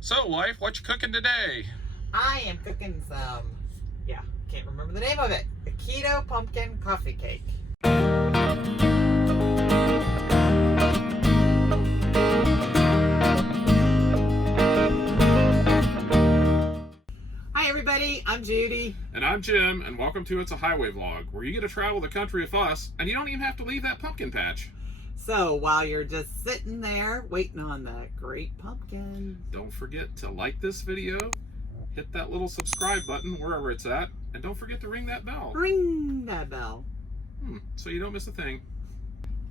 So, wife, what you cooking today? I am cooking some, can't remember the name of it. The Keto pumpkin coffee cake. Hi everybody, I'm Judy. And I'm Jim, and welcome to It's a Highway Vlog, where you get to travel the country with us, and you don't even have to leave that pumpkin patch. So while you're just sitting there waiting on that great pumpkin, don't forget to like this video, hit that little subscribe button wherever it's at, and don't forget to ring that bell. Ring that bell. So you don't miss a thing.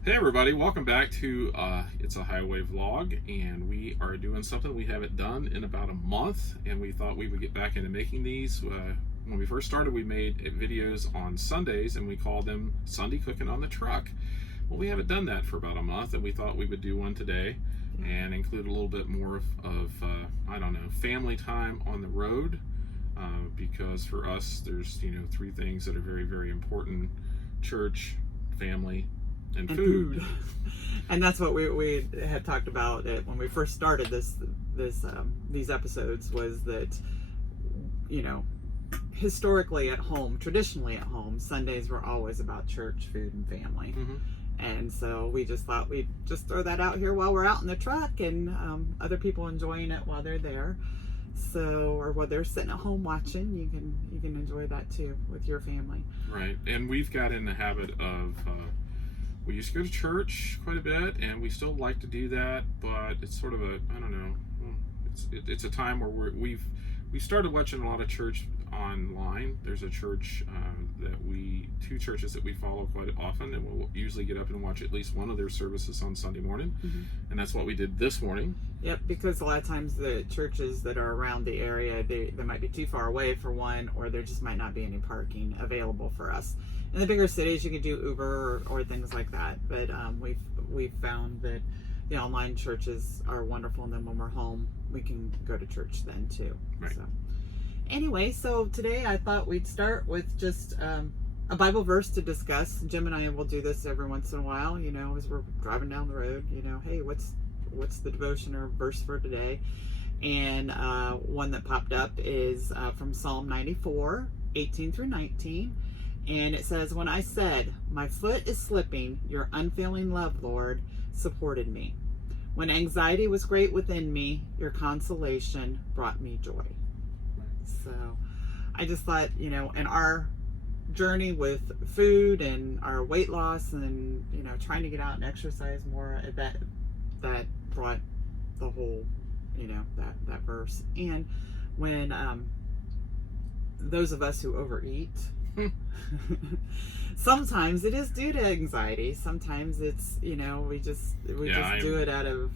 Hey everybody, welcome back to It's a Highway Vlog, and we are doing something we haven't done in about a month, and we thought we would get back into making these. When we first started, we made videos on Sundays, and we called them Sunday Cooking on the Truck. Well, we haven't done that for about a month, and we thought we would do one today and include a little bit more of I don't know, family time on the road, because for us, there's, three things that are very, very important: church, family, and food. And that's what we had talked about when we first started these episodes, was that, historically at home, traditionally at home, Sundays were always about church, food, and family. And so we just thought we'd just throw that out here while we're out in the truck, and other people enjoying it while they're there. So, or while they're sitting at home watching, you can enjoy that too with your family. Right. And we've got in the habit of we used to go to church quite a bit, and we still like to do that, but it's sort of a, I don't know, it's a time where we started watching a lot of church online. There's a church two churches that we follow quite often, and we'll usually get up and watch at least one of their services on Sunday morning. And that's what we did this morning. Yep, because a lot of times the churches that are around the area, they might be too far away for one, or there just might not be any parking available for us. In the bigger cities, you can do Uber or things like that, but we've found that the online churches are wonderful, and then when we're home, we can go to church then too. Right. So anyway, so today I thought we'd start with just a Bible verse to discuss. Jim and I will do this every once in a while, as we're driving down the road, hey, what's the devotion or verse for today? And one that popped up is from Psalm 94, 18 through 19. And it says, "When I said, my foot is slipping, your unfailing love, Lord, supported me. When anxiety was great within me, your consolation brought me joy." So I just thought, in our journey with food and our weight loss and, trying to get out and exercise more, that brought the whole, that verse. And when those of us who overeat, sometimes it is due to anxiety. Sometimes it's, we just do it out of,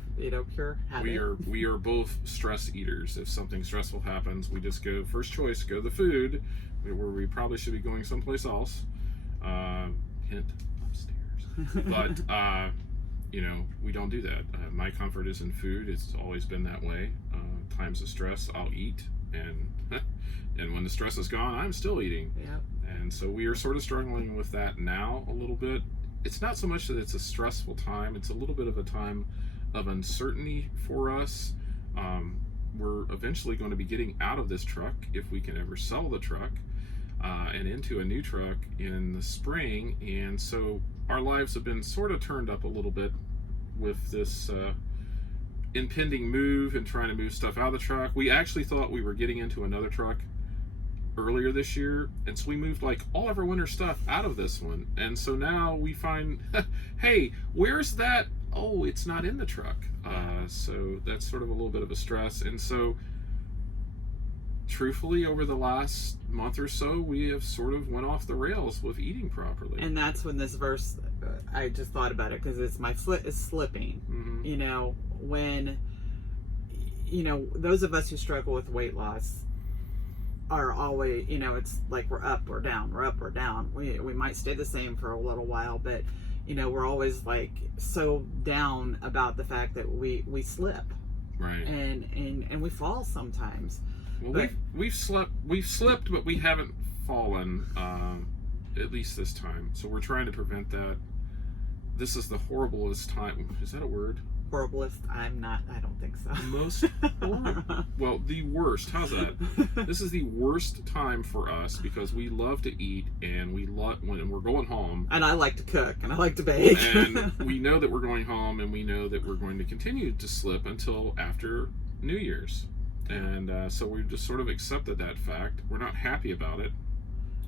pure habit. We are both stress eaters. If something stressful happens, we just go, first choice, go to the food, where we probably should be going someplace else. Hint, upstairs. But, we don't do that. My comfort is in food. It's always been that way. Times of stress, I'll eat, and when the stress is gone, I'm still eating. Yeah. And so we are sort of struggling with that now a little bit. It's not so much that it's a stressful time, it's a little bit of a time of uncertainty for us. We're eventually going to be getting out of this truck, if we can ever sell the truck, and into a new truck in the spring. And so our lives have been sort of turned up a little bit with this impending move and trying to move stuff out of the truck. We actually thought we were getting into another truck earlier this year, and so we moved like all of our winter stuff out of this one, and so now we find, hey, where's that? Oh, it's not in the truck. So that's sort of a little bit of a stress. And so truthfully, over the last month or so, we have sort of went off the rails with eating properly. And that's when this verse, I just thought about it, because it's my foot is slipping. When those of us who struggle with weight loss are always, it's like we're up or down, we're up or down. We might stay the same for a little while, but we're always like so down about the fact that we slip, right? And we fall sometimes. Well, we've slipped, but we haven't fallen, at least this time. So we're trying to prevent that. This is the horriblest time. Is that a word? Horriblest? I don't think so. Most horrible. Well, the worst. How's that? This is the worst time for us because we love to eat and we love when we're going home. And I like to cook and I like to bake. And we know that we're going home and we know that we're going to continue to slip until after New Year's. And so we just sort of accepted that fact. We're not happy about it.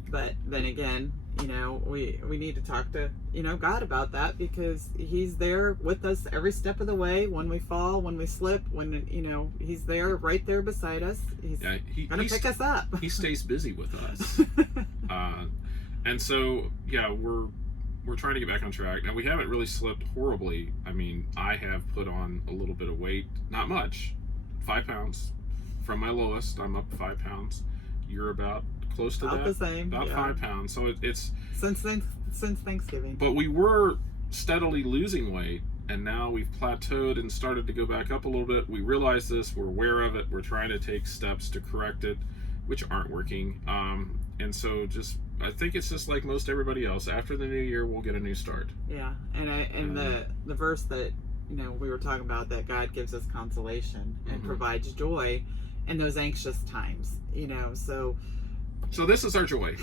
But then again, you know, we need to talk to, you know, God about that, because he's there with us every step of the way. When we fall, when we slip, when, you know, he's there, right there beside us. He's going to pick us up. He stays busy with us. And so, yeah, we're trying to get back on track. Now, we haven't really slipped horribly. I mean, I have put on a little bit of weight, not much, 5 pounds. From my lowest, I'm up 5 pounds. You're about close to about that, the same, about 5 pounds. So it's since Thanksgiving. But we were steadily losing weight, and now we've plateaued and started to go back up a little bit. We realize this, we're aware of it, we're trying to take steps to correct it, which aren't working. And so I think it's just like most everybody else. After the new year, we'll get a new start. Yeah, and the verse that, you know, we were talking about, that God gives us consolation and provides joy in those anxious times, you know. So this is our joy.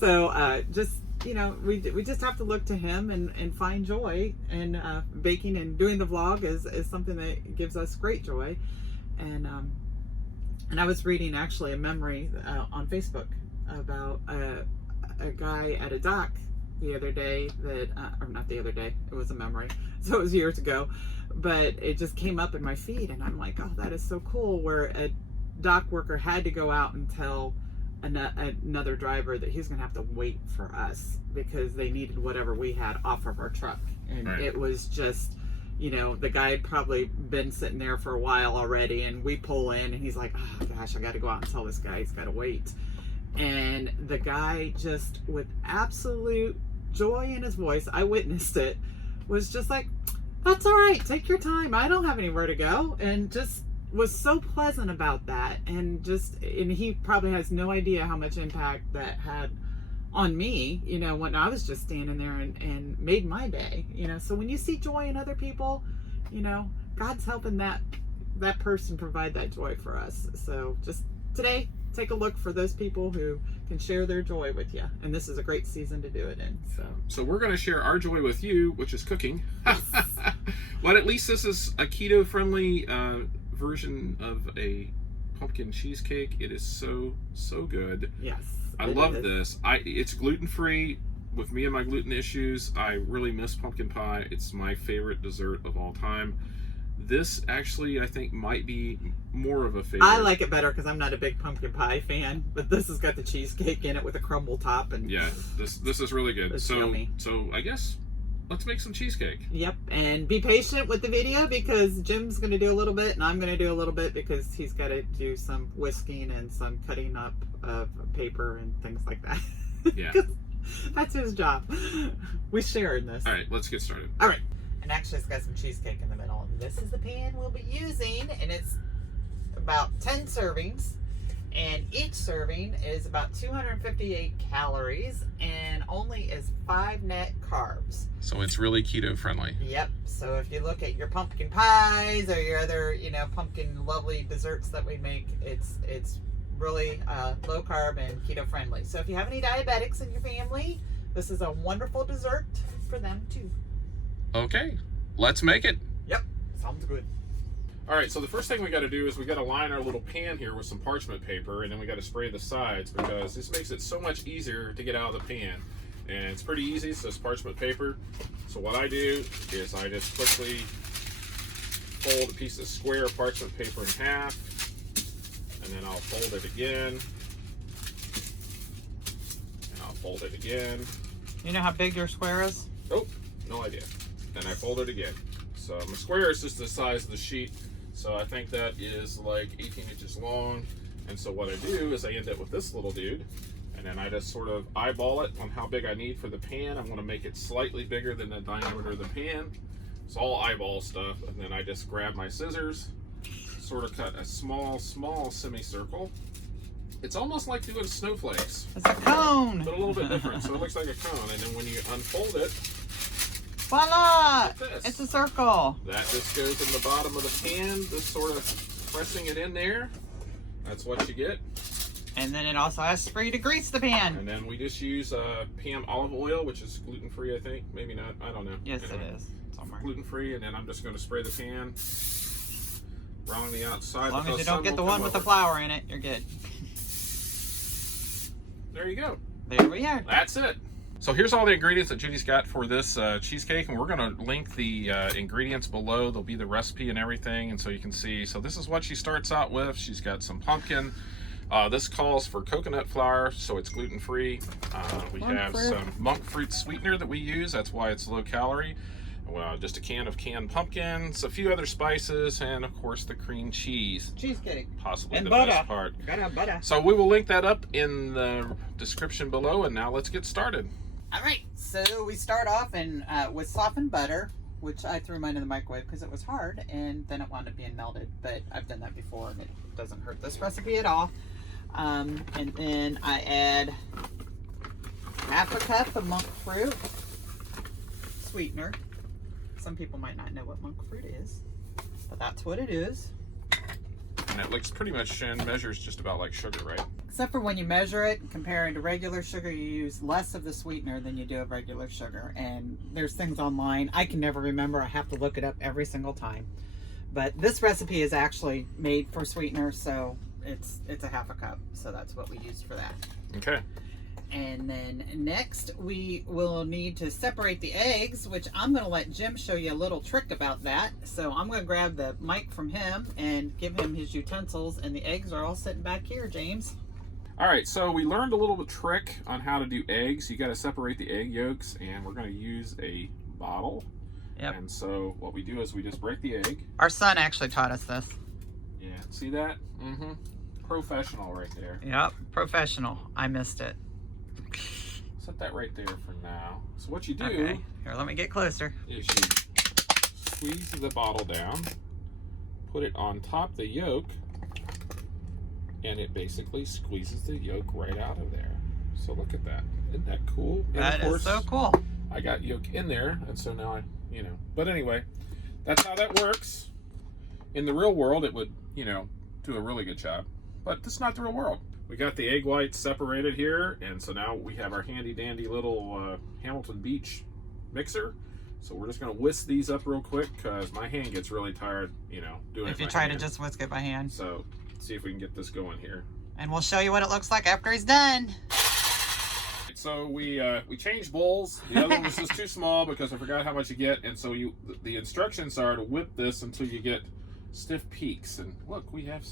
So just, you know, we just have to look to him and find joy. And baking and doing the vlog is something that gives us great joy. And I was reading actually a memory on Facebook about a guy at a dock the other day that, or not the other day, it was a memory, so it was years ago, but it just came up in my feed, and I'm like, oh, that is so cool, where a dock worker had to go out and tell another driver that he's gonna have to wait for us because they needed whatever we had off of our truck. And right. It was just, you know, the guy had probably been sitting there for a while already, and we pull in and he's like, oh gosh, I gotta go out and tell this guy he's gotta wait. And the guy, just with absolute joy in his voice, I witnessed it, was just like, that's all right, take your time, I don't have anywhere to go. And just was so pleasant about that. And he probably has no idea how much impact that had on me, you know, when I was just standing there and made my day, you know. So when you see joy in other people, you know, God's helping that person provide that joy for us. So just today, take a look for those people who can share their joy with you, and this is a great season to do it in. So we're going to share our joy with you, which is cooking. Yes. Well, at least this is a keto friendly version of a pumpkin cheesecake. It is so good. Yes, I love this. It's gluten free. With me and my gluten issues, I really miss pumpkin pie. It's my favorite dessert of all time. This actually, I think, might be more of a favorite. I like it better because I'm not a big pumpkin pie fan, but this has got the cheesecake in it with a crumble top, and yeah, this is really good. It's yummy. So I guess let's make some cheesecake. Yep, and be patient with the video because Jim's going to do a little bit and I'm going to do a little bit because he's got to do some whisking and some cutting up of paper and things like that. Yeah. That's his job. We share in this. All right, let's get started. All right. And actually it's got some cheesecake in the middle. And this is the pan we'll be using, and it's about 10 servings. And each serving is about 258 calories and only is 5 net carbs. So it's really keto friendly. Yep. So if you look at your pumpkin pies or your other, you know, pumpkin lovely desserts that we make, it's really low carb and keto friendly. So if you have any diabetics in your family, this is a wonderful dessert for them too. Okay, let's make it. Yep. Sounds good. All right, so the first thing we got to do is we got to line our little pan here with some parchment paper, and then we got to spray the sides because this makes it so much easier to get out of the pan. And it's pretty easy, so it's parchment paper. So what I do is I just quickly fold a piece of square parchment paper in half, and then I'll fold it again, and I'll fold it again. You know how big your square is? Oh, no idea. And I fold it again. So my square is just the size of the sheet. So I think that is like 18 inches long. And so what I do is I end up with this little dude. And then I just sort of eyeball it on how big I need for the pan. I'm going to make it slightly bigger than the diameter of the pan. It's all eyeball stuff. And then I just grab my scissors, sort of cut a small semicircle. It's almost like doing snowflakes. It's a cone. But a little bit different. So it looks like a cone. And then when you unfold it, voila! Like it's a circle. That just goes in the bottom of the pan. This sort of pressing it in there. That's what you get. And then it also asks for you to grease the pan. And then we just use Pam olive oil, which is gluten-free, I think. Maybe not. I don't know. Yes, anyway, it is. Somewhere. Gluten-free, and then I'm just going to spray the pan around the outside. As long as you don't get the one with the flour in it, you're good. There you go. There we are. That's it. So here's all the ingredients that Judy's got for this cheesecake, and we're going to link the ingredients below. There'll be the recipe and everything, and so you can see. So this is what she starts out with. She's got some pumpkin. This calls for coconut flour, so it's gluten-free. We have some monk fruit sweetener that we use. That's why it's low calorie. Well, just a can of canned pumpkins, a few other spices, and of course the cream cheese. Cheesecake. Possibly and the butter. best part. Gotta have butter. So we will link that up in the description below, and now let's get started. All right, so we start off with softened butter, which I threw mine in the microwave because it was hard, and then it wound up being melted. But I've done that before, and it doesn't hurt this recipe at all. And then I add half a cup of monk fruit sweetener. Some people might not know what monk fruit is, but that's what it is. And it looks pretty much and measures just about like sugar, right? Except for when you measure it, comparing to regular sugar, you use less of the sweetener than you do of regular sugar. And there's things online. I can never remember. I have to look it up every single time. But this recipe is actually made for sweetener, so it's a half a cup. So that's what we used for that. Okay. And then next we will need to separate the eggs, which I'm going to let Jim show you a little trick about that. So I'm going to grab the mic from him and give him his utensils, and the eggs are all sitting back here, James. All right, so we learned a little trick on how to do eggs. You got to separate the egg yolks, and we're going to use a bottle. Yep. And so what we do is we just break the egg. Our son actually taught us this. Yeah, see that? Mm-hmm. Professional right there. Yep, professional. I missed it. Set that right there for now. So what you do Okay, here, let me get closer. is you squeeze the bottle down, put it on top of the yolk, and it basically squeezes the yolk right out of there. So look at that. Isn't that cool? And That is so cool. I got yolk in there, and so now But anyway, that's how that works. In the real world, it would, do a really good job. But this is not the real world. We got the egg whites separated here, and so now we have our handy dandy little Hamilton Beach mixer. So we're just going to whisk these up real quick because my hand gets really tired, doing it. If you try to just whisk it by hand. So let's see if we can get this going here. And we'll show you what it looks like after he's done. So we changed bowls. The other one was just too small because I forgot how much you get, and so the instructions are to whip this until you get stiff peaks. And look, we have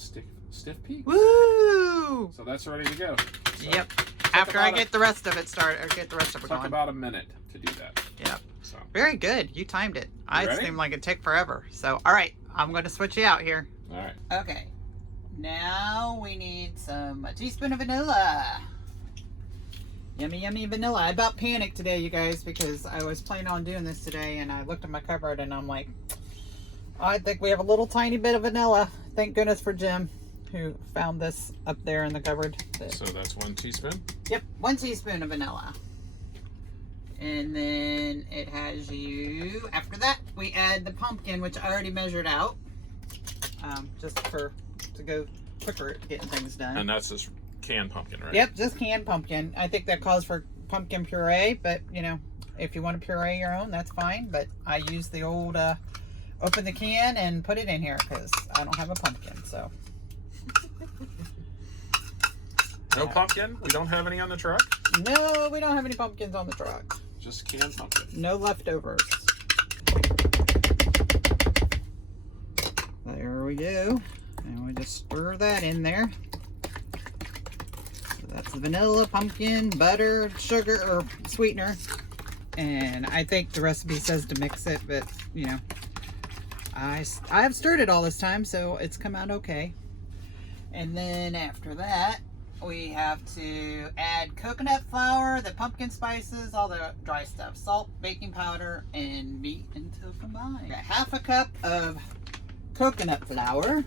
stiff peaks. Woo! So that's ready to go. So Yep. After I get the rest of it started, or get the rest of it took going. about a minute to do that. Yep. So Very good. You timed it. I ready? seemed like it'd take forever. So, all right, I'm going to switch you out here. All right. Okay. Now we need a teaspoon of vanilla. Yummy, yummy vanilla. I about panicked today, you guys, because I was planning on doing this today, and I looked at my cupboard, and I'm like, I think we have a little tiny bit of vanilla. Thank goodness for Jim, who found this up there in the cupboard. So that's 1 teaspoon? Yep, 1 teaspoon of vanilla. And then it has after that, we add the pumpkin, which I already measured out, just to go quicker at getting things done. And that's just canned pumpkin, right? Yep, just canned pumpkin. I think that calls for pumpkin puree, but if you want to puree your own, that's fine. But I use the old open the can and put it in here because I don't have a pumpkin. So No pumpkin? We don't have any on the truck? no, we don't have any pumpkins on the truck. Just canned pumpkin. No leftovers. There we go. And we just stir that in there. So that's the vanilla, pumpkin, butter, sugar, or sweetener. And I think the recipe says to mix it, but I've stirred it all this time, so it's come out okay. And then after that, we have to add coconut flour, the pumpkin spices, all the dry stuff, salt, baking powder, and beat until combined. Got half a cup of coconut flour.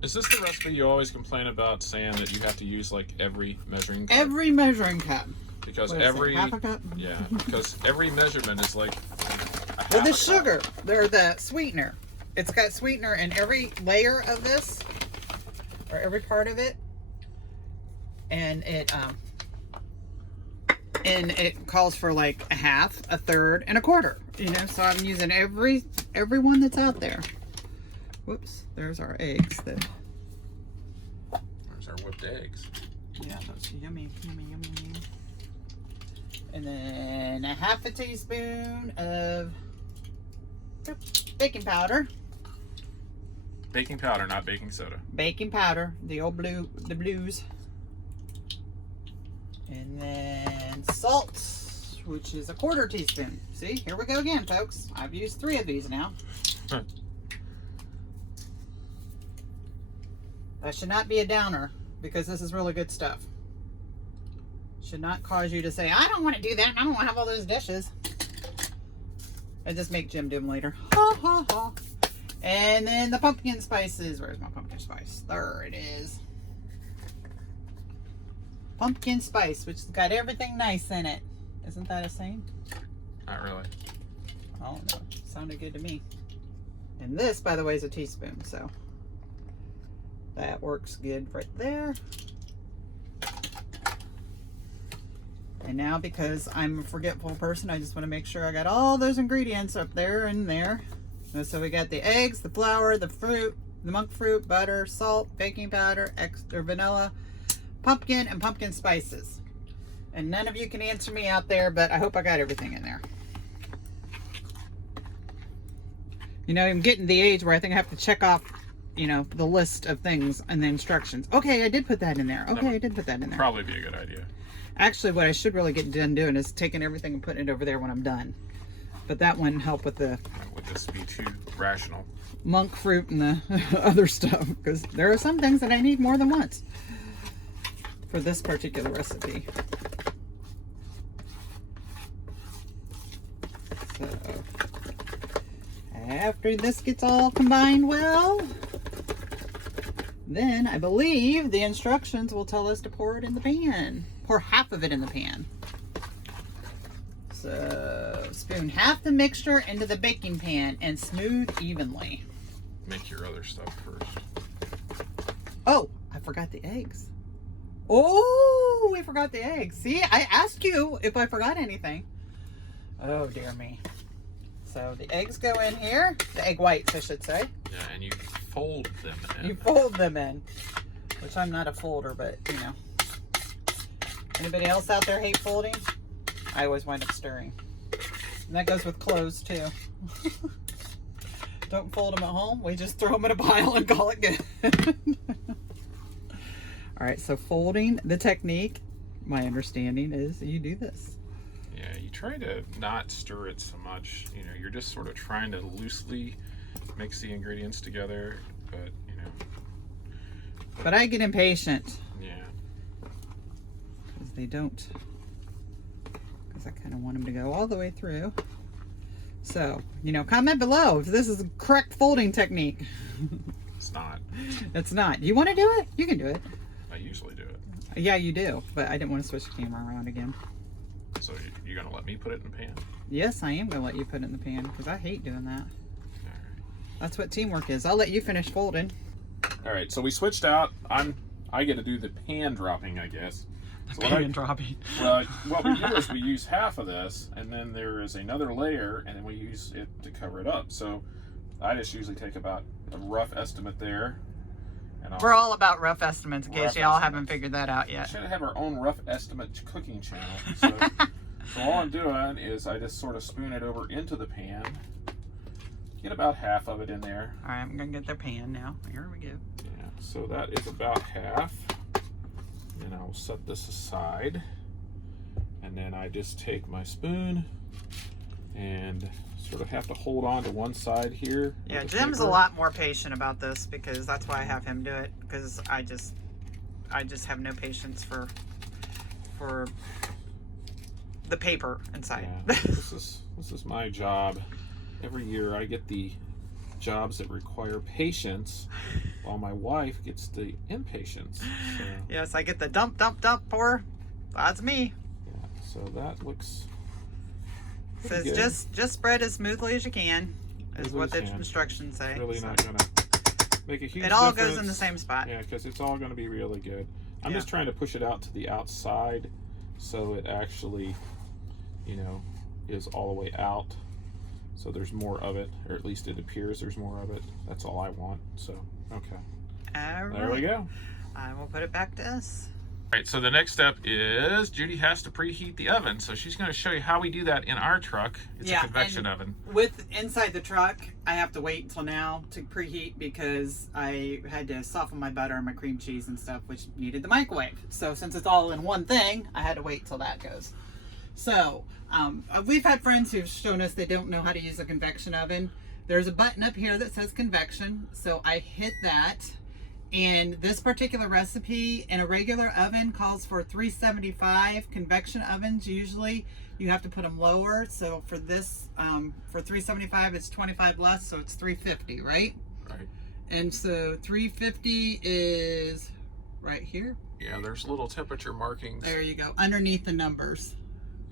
Is this the recipe you always complain about, saying that you have to use like every measuring cup? Every measuring cup. because What is it, every half a cup? yeah, because every measurement is like Well, the sugar, or the sweetener. It's got sweetener in every layer of this, or every part of it, and it calls for like a half, a third, and a quarter. You know, so I'm using every one that's out there. Whoops, there's our eggs. There's our whipped eggs. Yeah, those are yummy, yummy, yummy. And then a half a teaspoon of baking powder. Baking powder, not baking soda. Baking powder, the blues. And then salt, which is a quarter teaspoon. See, here we go again, folks. I've used 3 of these now. That should not be a downer, because this is really good stuff. Should not cause you to say, I don't want to do that. I don't want to have all those dishes. And just make Jim do them later. Ha ha ha. And then the pumpkin spices. Where's my pumpkin spice? There it is. Pumpkin spice, which has got everything nice in it. Isn't that a saying? Not really. Oh no, sounded good to me. And this, by the way, is a teaspoon, so that works good right there. And now, because I'm a forgetful person, I just want to make sure I got all those ingredients up there and there. And so we got the eggs, the flour, the fruit, the monk fruit, butter, salt, baking powder, extra vanilla, pumpkin, and pumpkin spices. And none of you can answer me out there, but I hope I got everything in there. You know, I'm getting to the age where I think I have to check off, you know, the list of things and the instructions. Okay, I did put that in there. Okay, I did put that in there. Probably be a good idea. Actually, what I should really get done doing is taking everything and putting it over there when I'm done. But that wouldn't help with the... Would this be too rational? Monk fruit and the other stuff. Because there are some things that I need more than once for this particular recipe. So, after this gets all combined well, then I believe the instructions will tell us to pour it in the pan. Pour half of it in the pan. So, spoon half the mixture into the baking pan and smooth evenly. Make your other stuff first. Oh, I forgot the eggs. Oh, we forgot the eggs. See, I asked you if I forgot anything. Oh, dear me. So the eggs go in here. The egg whites, I should say. Yeah, and you fold them in. You fold them in. Which I'm not a folder, but, you know. Anybody else out there hate folding? I always wind up stirring. And that goes with clothes, too. Don't fold them at home. We just throw them in a pile and call it good. All right, so folding, the technique, my understanding is you do this. Yeah, you try to not stir it so much. You know, you're just sort of trying to loosely mix the ingredients together, but, you know. But I get impatient. Yeah. Because they don't. Because I kind of want them to go all the way through. So, you know, comment below if this is a correct folding technique. It's not. It's not. You want to do it? You can do it. I usually do it. Yeah, you do. But I didn't want to switch the camera around again. So you're going to let me put it in the pan? Yes, I am going to let you put it in the pan because I hate doing that. All right. That's what teamwork is. I'll let you finish folding. All right, so we switched out. I get to do the pan dropping, I guess. So dropping. Well, what we do is we use half of this, and then there is another layer, and then we use it to cover it up. So I just usually take about a rough estimate there. And We're all about rough estimates in case y'all haven't figured that out yet. We should have our own rough estimate cooking channel. So all I'm doing is I just sort of spoon it over into the pan. Get about half of it in there. All right, I'm going to get the pan now. Here we go. Yeah, so that is about half. And I will set this aside. And then I just take my spoon and sort of have to hold on to one side here. Yeah, Jim's a lot more patient about this because that's why I have him do it, because I just have no patience for the paper inside. Yeah, this is my job. Every year I get the jobs that require patience while my wife gets the impatience. So, yes, I get the dump, pour. That's me. yeah, So that looks Says good. just spread as smoothly as you can, is what the Smoothly as you can. instructions say. It's really So not gonna make a huge it all difference. goes in the same spot. Yeah, because it's all going to be really good. I'm Yeah. just trying to push it out to the outside so it actually, you know, is all the way out. So there's more of it, or at least it appears there's more of it. That's all I want. So, okay. All right. There we go. I will put it back to us. All right, so the next step is Judy has to preheat the oven. So she's going to show you how we do that in our truck. It's a convection oven. With inside the truck, I have to wait until now to preheat because I had to soften my butter and my cream cheese and stuff, which needed the microwave. So since it's all in one thing, I had to wait till that goes. So we've had friends who've shown us they don't know how to use a convection oven. There's a button up here that says convection. So I hit that. And this particular recipe in a regular oven calls for 375. Convection ovens, usually you have to put them lower. So for this, for 375, it's 25 less, so it's 350, right? Right. And so 350 is right here. Yeah, there's little temperature markings. There you go, underneath the numbers.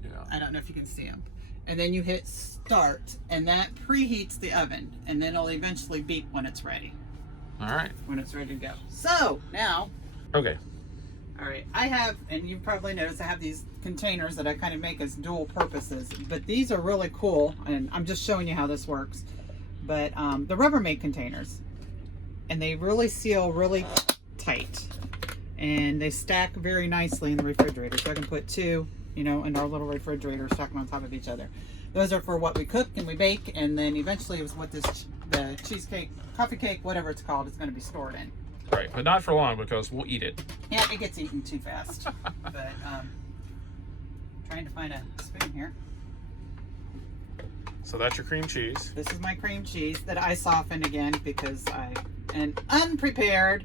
Yeah. I don't know if you can see them. And then you hit start, and that preheats the oven, and then it'll eventually beep when it's ready. All right. When it's ready to go. So now, Okay. all right, I have, and you've probably noticed, I have these containers that I kind of make as dual purposes, but these are really cool, and I'm just showing you how this works. But the Rubbermaid containers, and they really seal really tight, and they stack very nicely in the refrigerator. So I can put two, you know, in our little refrigerator, stack them on top of each other. Those are for what we cook and we bake, and then eventually it was what the cheesecake, coffee cake, whatever it's called, is going to be stored in. Right, but not for long because we'll eat it. Yeah, it gets eaten too fast. But trying to find a spoon here. So that's your cream cheese. This is my cream cheese that I softened again because I am unprepared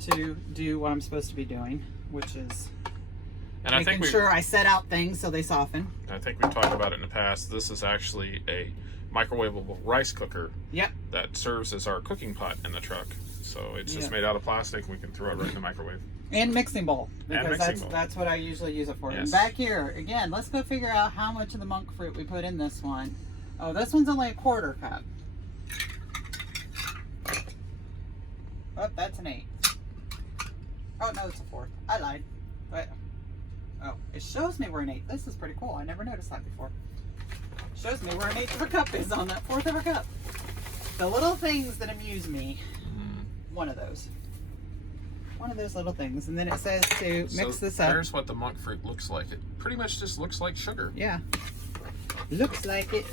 to do what I'm supposed to be doing, which is And I making think sure I set out things so they soften. I think we've talked about it in the past. This is actually a microwavable rice cooker. Yep. That serves as our cooking pot in the truck. So it's just Yeah. made out of plastic. We can throw it right in the microwave. And mixing bowl, because mixing bowl. that's what I usually use it for. Yes. And back here, again, let's go figure out how much of the monk fruit we put in this one. Oh, this one's only a 1/4 cup. Oh, that's an 1/8. Oh, no, it's a 1/4. I lied. But, oh, it shows me where an 1/8. This is pretty cool. I never noticed that before. It shows me where an 1/8 of a cup is on that 1/4 of a cup. The little things that amuse me. One of those. One of those little things. And then it says to mix this up. There's what the monk fruit looks like. It pretty much just looks like sugar. Yeah. Looks like it.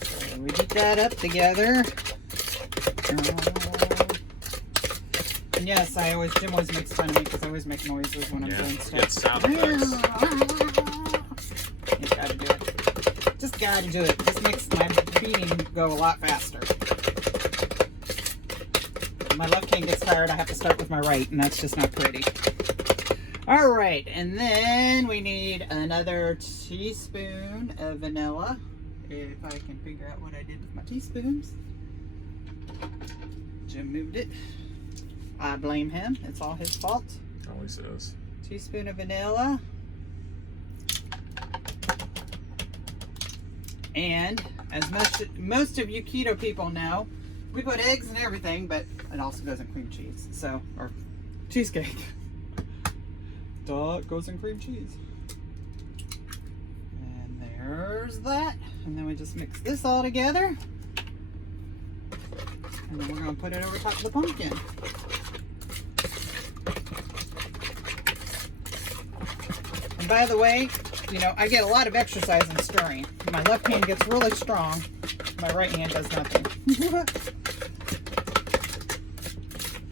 So we get that up together. And yes, Jim always makes fun of me because I always make noises when I'm doing stuff. It's sound effects. You gotta do it. Just gotta do it. This makes my beating go a lot faster. My left hand gets tired, I have to start with my right, and that's just not pretty. All right, and then we need another teaspoon of vanilla. If I can figure out what I did with my teaspoons. Jim moved it. I blame him. It's all his fault. Always is. Teaspoon of vanilla. And as most of you keto people know, we put eggs and everything, but it also goes in cream cheese. So, or cheesecake. Duh, it goes in cream cheese. And there's that. And then we just mix this all together. And then we're going to put it over top of the pumpkin. And by the way, you know, I get a lot of exercise in stirring. My left hand gets really strong. My right hand does nothing.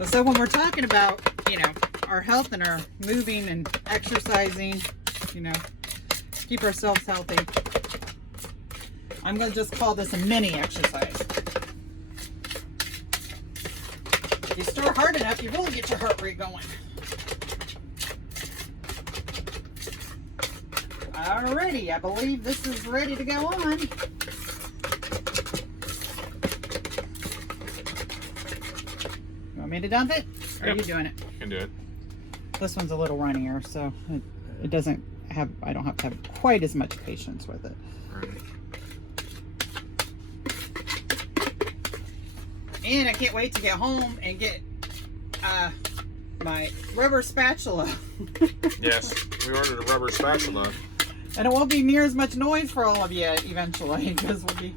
So when we're talking about, you know, our health and our moving and exercising, you know, keep ourselves healthy, I'm going to just call this a mini exercise. If you stir hard enough, you really get your heart rate going. Alrighty, I believe this is ready to go on. Want me to dump it? Or are Yep. you doing it? You can do it. This one's a little runnier, so it doesn't have, I don't have to have quite as much patience with it. Right. And I can't wait to get home and get my rubber spatula. Yes, we ordered a rubber spatula. And it won't be near as much noise for all of you eventually, because we'll be...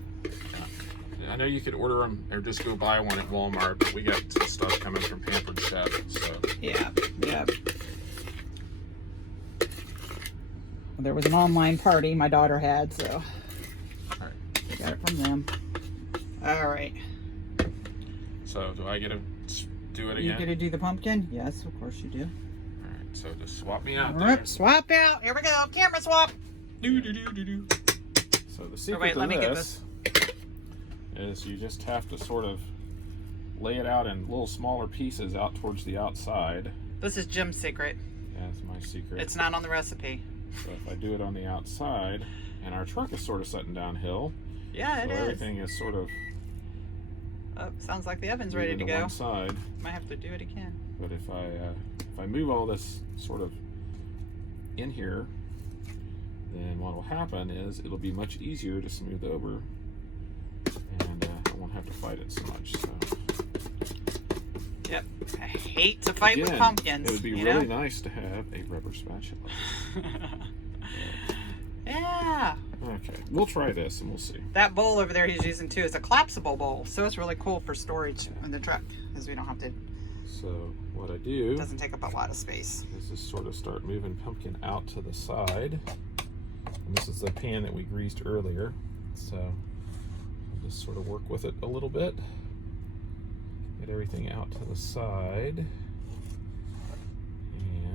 I know you could order them or just go buy one at Walmart, but we got some stuff coming from Pampered Chef, so. Yeah. There was an online party my daughter had, so All right. I got it from them. All right. So do I get to do it You again? get to do the pumpkin? Yes, of course you do. All right, so just swap me out All there. right, swap out. Here we go. Camera swap. Do. So the secret let me to get this is you just have to sort of lay it out in little smaller pieces out towards the outside. This is Jim's secret. Yeah, that's my secret. It's not on the recipe. So if I do it on the outside, and our truck is sort of setting downhill, Yeah, so it is. everything is sort of Oh, sounds like the oven's ready to moving go. one side. Might have to do it again. But if I move all this sort of in here, then what will happen is it'll be much easier to smooth over, and I won't have to fight it so much. So Yep. I hate to fight with again, pumpkins. it would be you really know? nice to have a rubber spatula. Yeah. Okay, we'll try this and we'll see. That bowl over there he's using too is a collapsible bowl, so it's really cool for storage in the truck, because we don't have to. So what I do It doesn't take up a lot of space. is just sort of start moving pumpkin out to the side. And this is the pan that we greased earlier, so I'll just sort of work with it a little bit. Get everything out to the side.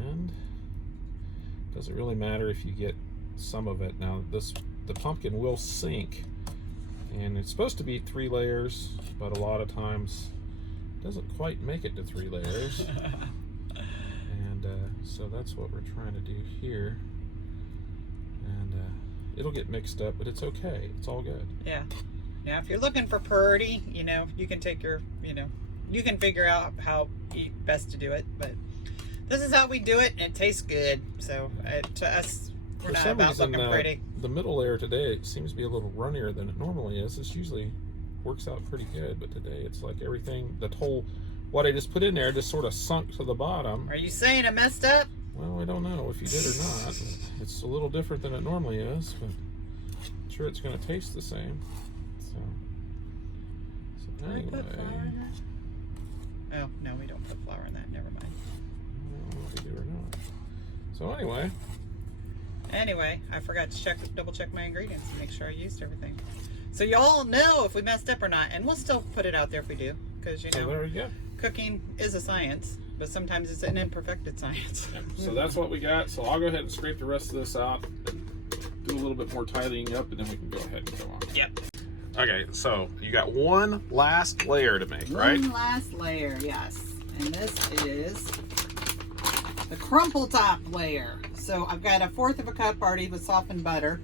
And it doesn't really matter if you get some of it. Now the pumpkin will sink, and it's supposed to be 3 layers, but a lot of times it doesn't quite make it to 3 layers. And so that's what we're trying to do here. And it'll get mixed up, but it's okay. It's all good. Yeah. Now, if you're looking for purity, you know, you can take your, you can figure out how best to do it. But this is how we do it, and it tastes good. So to us, we're not about looking pretty. The middle layer today seems to be a little runnier than it normally is. This usually works out pretty good, but today it's like everything, what I just put in there just sort of sunk to the bottom. Are you saying I messed up? Well, I don't know if you did or not. It's a little different than it normally is, but I'm sure it's going to taste the same. So Can I anyway, put flour in that? Oh, no, we don't put flour in that. Never mind. I don't know if we do or not. So Anyway, I forgot to double check my ingredients and make sure I used everything. So y'all know if we messed up or not, and we'll still put it out there if we do, because so there we go. cooking is a science, but sometimes it's an imperfected science. Yep. So that's what we got. So I'll go ahead and scrape the rest of this out, do a little bit more tidying up, and then we can go ahead and go on. Yep. Okay, so you got one last layer to make, right? One last layer, yes. And this is the crumple top layer. So I've got 1/4 of a cup already with softened butter.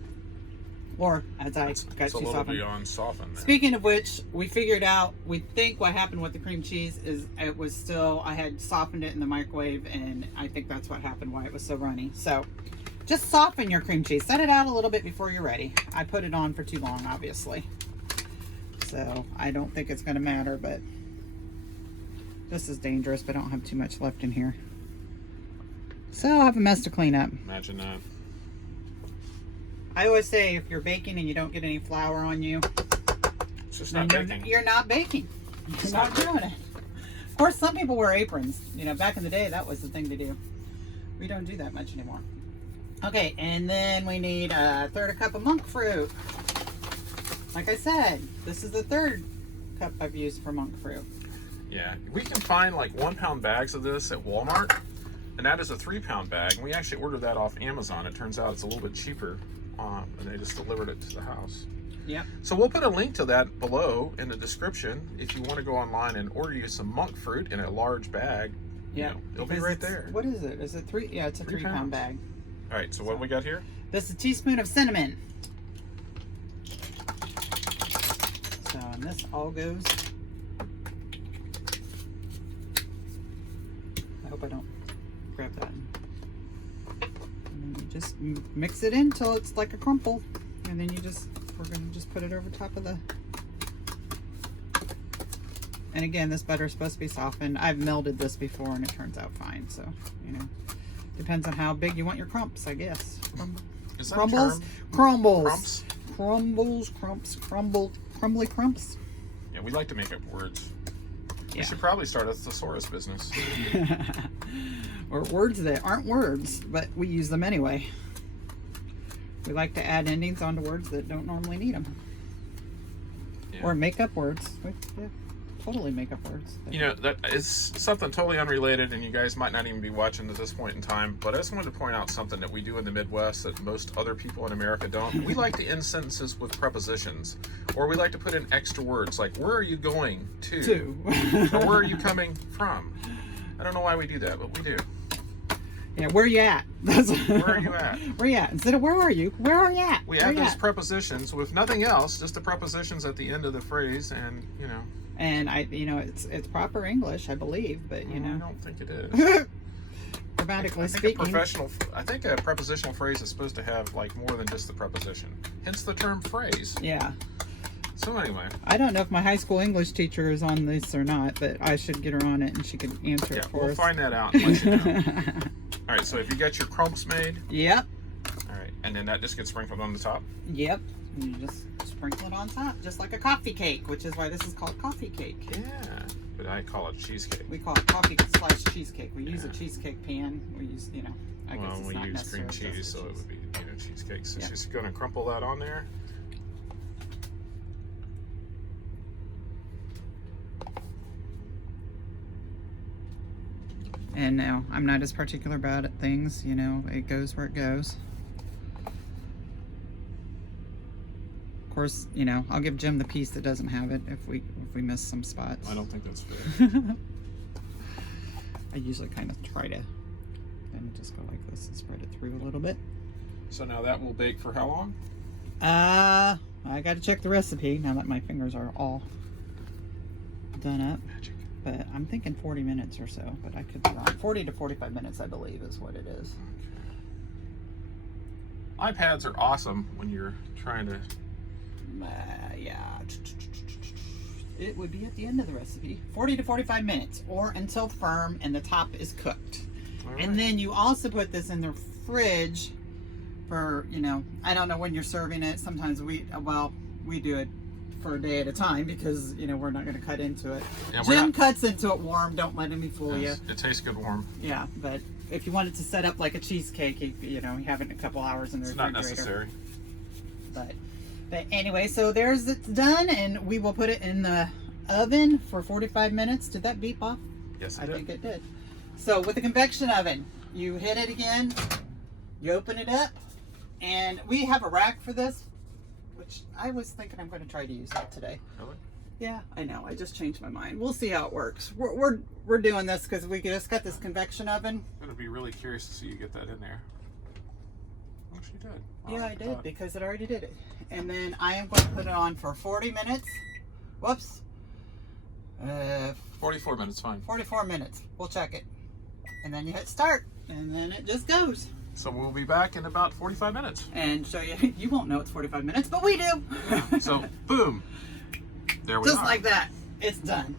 Or as I got It's a you little softened. beyond softened there. Speaking of which, we figured out, we think what happened with the cream cheese is it was still, I had softened it in the microwave, and I think that's what happened, why it was so runny. So just soften your cream cheese. Set it out a little bit before you're ready. I put it on for too long, obviously. So I don't think it's going to matter, but this is dangerous, but I don't have too much left in here. So I'll have a mess to clean up. Imagine that. I always say if you're baking and you don't get any flour on you, It's just not then baking. you're not baking. You're not doing it. Of course, some people wear aprons. Back in the day, that was the thing to do. We don't do that much anymore. Okay, and then we need 1/3 cup of monk fruit. Like I said, this is the 1/3 cup I've used for monk fruit. Yeah, we can find like 1-pound bags of this at Walmart, and that is a 3-pound bag. And we actually ordered that off Amazon. It turns out it's a little bit cheaper, and they just delivered it to the house. Yep. So we'll put a link to that below in the description if you want to go online and order you some monk fruit in a large bag. Yeah, it'll be right there. What is it? Is it 3? Yeah, it's a 3-pound bag. All right, so what do we got here? This is a teaspoon of cinnamon. So, and this all goes hope I don't grab that. And then you just mix it in till it's like a crumble. And then we're going to just put it over top of the... And again, this butter is supposed to be softened. I've melted this before and it turns out fine. So, depends on how big you want your crumps, I guess. Is that Crumbles? a term? Crumbles. Crumps? Crumbles, crumps, crumbly crumps. Yeah, we like to make up words. Yeah. We should probably start a thesaurus business. Or words that aren't words, but we use them anyway. We like to add endings onto words that don't normally need them. Yeah. Or make up words. Totally make up words. That is something totally unrelated, and you guys might not even be watching at this point in time, but I just wanted to point out something that we do in the Midwest that most other people in America don't. We like to end sentences with prepositions, or we like to put in extra words, like, where are you going to? Or where are you coming from? I don't know why we do that, but we do. Yeah, where you at? Where are you at? Where you at? Instead of where are you? Where are you at? We add those prepositions with nothing else, just the prepositions at the end of the phrase, and, And it's proper English, I believe, but I don't think it is. Grammatically speaking. I think a prepositional phrase is supposed to have like more than just the preposition. Hence the term phrase. Yeah. So anyway. I don't know if my high school English teacher is on this or not, but I should get her on it and she could answer it for us. We'll find that out and let you know. All right, so if you got your crumps made. Yep. All right, and then that just gets sprinkled on the top. Yep. And you just sprinkle it on top, just like a coffee cake, which is why this is called coffee cake. Yeah, but I call it cheesecake. We call it coffee / cheesecake. We use a cheesecake pan. We use, I guess it's we not use cream cheese, so it would be, cheesecake. So she's going to crumple that on there. And now I'm not as particular about things, it goes where it goes. Of course, I'll give Jim the piece that doesn't have it if we miss some spots. I don't think that's fair. I usually kind of try to then just go like this and spread it through a little bit. So now that will bake for how long? I got to check the recipe now that my fingers are all done up. Magic. But I'm thinking 40 minutes or so, but I could be wrong. 40 to 45 minutes, I believe, is what it is. Okay. iPads are awesome when you're trying to... Yeah. It would be at the end of the recipe. 40 to 45 minutes, or until firm and the top is cooked. All right. And then you also put this in the fridge for, I don't know when you're serving it. Sometimes we do it for a day at a time because we're not going to cut into it. Yeah, Jim cuts into it warm. Don't let me fool you. It tastes good warm. Yeah, but if you want it to set up like a cheesecake, you have it in a couple hours in the refrigerator. It's not necessary. But anyway, so it's done, and we will put it in the oven for 45 minutes. Did that beep off? Yes, I think it did. So with the convection oven, you hit it again, you open it up, and we have a rack for this, which I was thinking I'm going to try to use that today. Really? Yeah, I know. I just changed my mind. We'll see how it works. We're doing this because we just got this convection oven. I'm going to be really curious to see you get that in there. Oh, she did. Wow, Yeah, I did because it already did it. And then I am going to put it on for 40 minutes. Whoops. 44 minutes, fine. 44 minutes. We'll check it. And then you hit start. And then it just goes. So we'll be back in about 45 minutes. And show you. You won't know it's 45 minutes, but we do. So, boom. There we are. Just like that. It's done.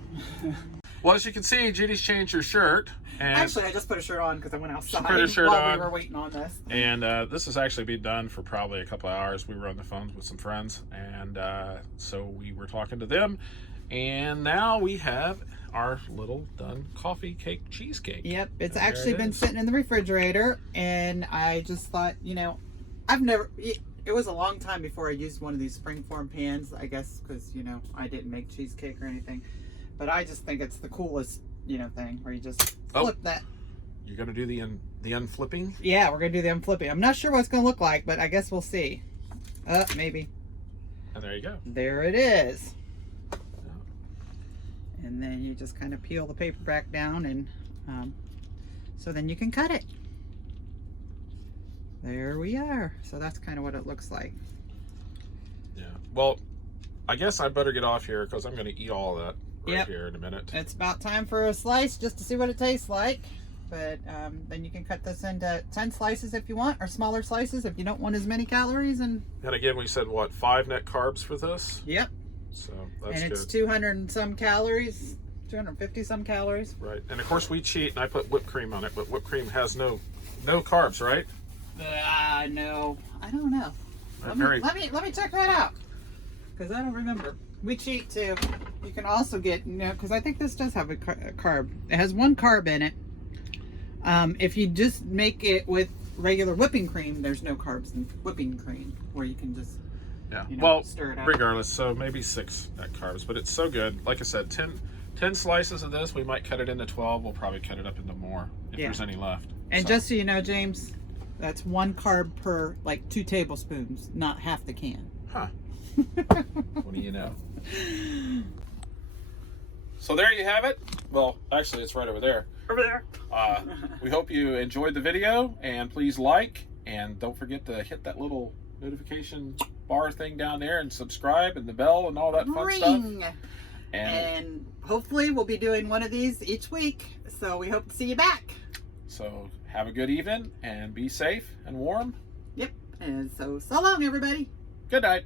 Well, as you can see, Judy's changed her shirt. And Actually, I just put a shirt on because I went outside put her shirt while on. we were waiting on this. And this has actually been done for probably a couple of hours. We were on the phones with some friends, and so we were talking to them. And now we have our little done coffee cake cheesecake. Yep, it's actually been sitting in the refrigerator, and I just thought, I've never... It was a long time before I used one of these springform pans, I guess, because, I didn't make cheesecake or anything. But I just think it's the coolest, thing where you just flip that. You're going to do the unflipping? Yeah, we're going to do the unflipping. I'm not sure what it's going to look like, but I guess we'll see. Maybe. And there you go. There it is. And then you just kind of peel the paper back down, and so then you can cut it. There we are. So that's kind of what it looks like. Yeah. Well, I guess I better get off here because I'm going to eat all of that here in a minute. It's about time for a slice just to see what it tastes like. but then you can cut this into 10 slices if you want, or smaller slices if you don't want as many calories. And again, we said what, 5 net carbs for this? Yep. So that's and it's good. 200 and some calories, 250 some calories. Right, and of course we cheat, and I put whipped cream on it, but whipped cream has no carbs, right? No, I don't know. Let me check that out, because I don't remember. We cheat too. You can also get, because I think this does have a carb. It has 1 carb in it. If you just make it with regular whipping cream, there's no carbs in whipping cream, where you can just stir it up. Regardless, so maybe 6 net carbs, but it's so good. Like I said, 10 slices of this. We might cut it into 12. We'll probably cut it up into more if there's any left. And just so you know, James, that's 1 carb per 2 tablespoons, not half the can. Huh. What do you know? So there you have it. Well, actually, it's right over there. Over there. We hope you enjoyed the video, and please like, and don't forget to hit that little notification bar thing down there, and subscribe, and the bell, and all that fun stuff. And hopefully we'll be doing one of these each week. So we hope to see you back. So have a good evening, and be safe and warm. Yep. And so long, everybody. Good night.